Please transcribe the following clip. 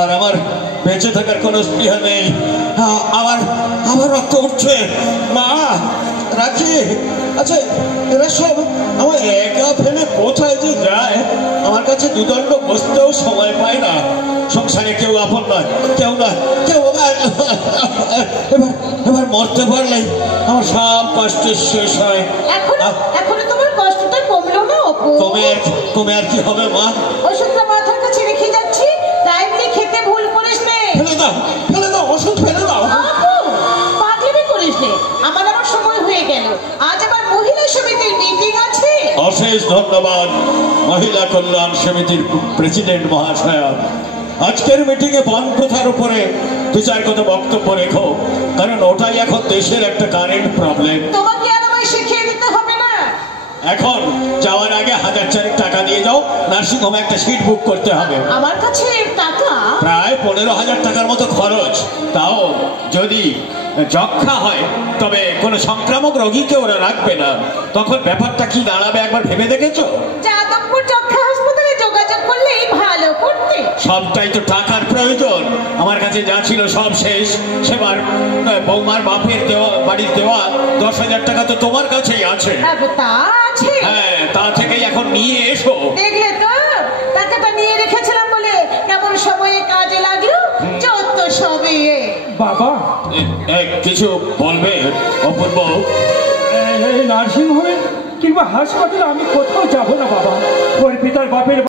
আর আমার বেঁচে থাকার কোনো স্পৃহা নেই। আমার রক্ত উঠছে। মা, রাখি। আচ্ছা, এরা সব আমার একা ফেলে কোথায় যে যায়? আমার কাছে দুদণ্ড বসতেও সময় পায় না। সংসারে কেউ আপন নয়, কেউ নয়, কেউ। এবার মরতে পারলেই আমার সব কষ্ট শেষ হয়। এখনো তোমার কষ্টটা কমলো না অপু? কমে আর কি হবে মা? ওষুধটা মাথার কাছে রেখে যাচ্ছি, টাইমলি খেতে ভুল করিস নে। ফেলে দাও ওষুধ, ফেলে দাও। অপু, পাগলামি করিস নে। আমার সময় হয়ে গেল। আজ আমার মহিলা সমিতির মিটিং আছে। অশেষ ধন্যবাদ মহিলা কল্যাণ সমিতির প্রেসিডেন্ট মহাশয়া। আজকের মিটিং এ বন প্রথার উপরে দু চার কথা বক্তব্য রেখো, কারণ ওটাই এখন দেশের একটা কারেন্ট প্রবলেম। তোমাকে আর আমায় শিখিয়ে দিতে হবে না। এখন যাওয়ার আগে 1000 টাকা দিয়ে যাও, নার্সিং হোমে একটা সিট বুক করতে হবে। আমার কাছে টাকা প্রায় 15,000 টাকার মতো খরচ। তাও যদি যক্ষা হয় তবে কোনো সংক্রামক রোগীকে ওরা রাখবে না। তখন ব্যাপারটা কি দাঁড়াবে একবার ভেবে দেখেছো? যাদবপুর যক্ষা হাসপাতালে যোগাযোগ করলেই ভালো করতে। সবটাই তো টাকার প্রয়োজন। আমার কাছে যা ছিল সব শেষ। সেবার বৌমার বাপের বাড়ির দেওয়া 10,000 টাকা তো তোমার কাছেই আছে। তা আছে? হ্যাঁ, তা থেকেই এখন নিয়ে এসো। দেখলে তো, টাকাটা নিয়ে রেখেছিলাম বলে কেমন সময়ে কাজে লাগলো। যত সবে বাবা কিছু বলবে অপূর্ব? নার্সিং হোমে কিংবা হাসপাতালে আমি কোথাও যাবো না বাবা। ওর পিতার বাপের